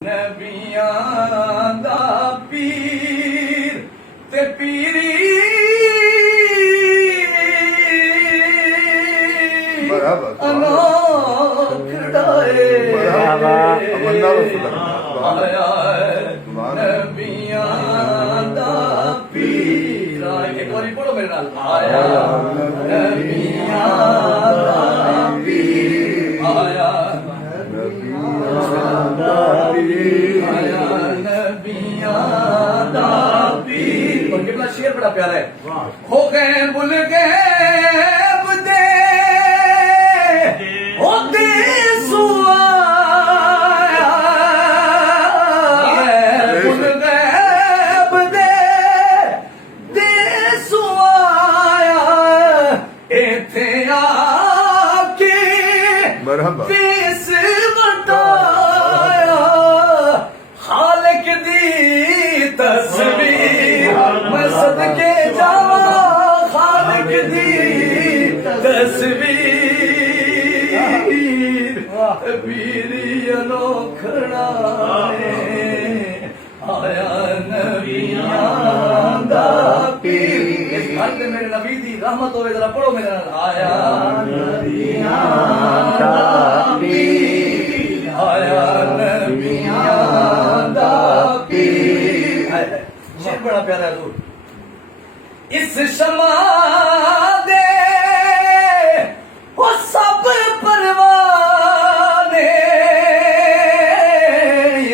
नबियां दा पीर ते पीरी अनोखड़ा आया नबियां दा पीर। एक बारी पढ़ो मेरे नाल। आया नबियां दा पीर, आया और कितना शेर बड़ा प्यारा है। हो गए बुल गैब दे होते सुआया, बुल गैब दे सुआया इथे आके देस बताया खालिक दी तस्वीर मैं सदके जावा, खालिक दी तस्वीर पीरी अनोखड़ा आया नबियां दा पीर। इस घर पे मेरे नबी दी रहमत होवे, जरा पढ़ो मेरे नाल। आया नबियां दा पीर, आया नबियां दा पीर। शेर बड़ा प्यारा है। इस शमा दे वो सब परवाने,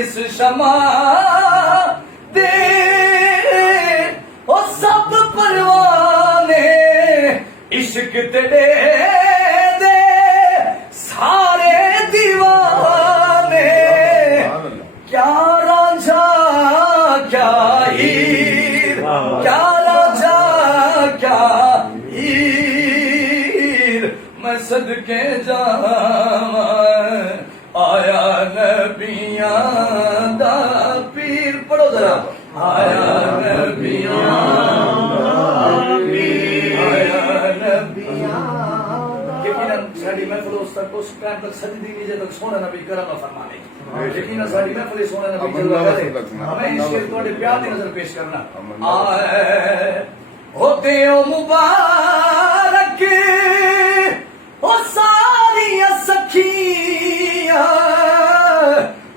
इस शमा दे वो सब परवाने इश्क तेरे दे सारे दीवाने। क्या रांझा क्या हीर, क्या रांझा क्या हीर मैं सदके जावा आया नबियां दा पीर। पढ़ो जरा। आया नबियां दा पीर, आया नबियां साड़ी महफिल उस तक उस टाइम तक सजदी नहीं जब तक सोना नबी करम फरमाने, लेकिन साड़ी महफिल सोना नबी जलवा करे। हमें इसके थोड़े प्यार की नजर पेश करना। आए होते हो मुबारक ओ सारी सखिया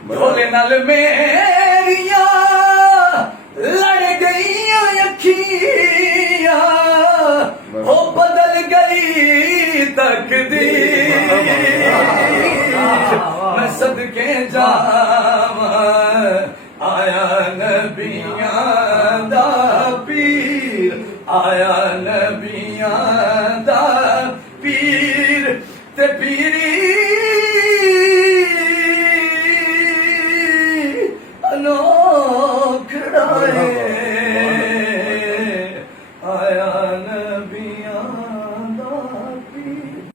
ढोले नाल मेरिया लड़ गई अखिया हो बदल गई तकदीर मैं सदके जावा आया नबियां दा पीर, आया नबियां दा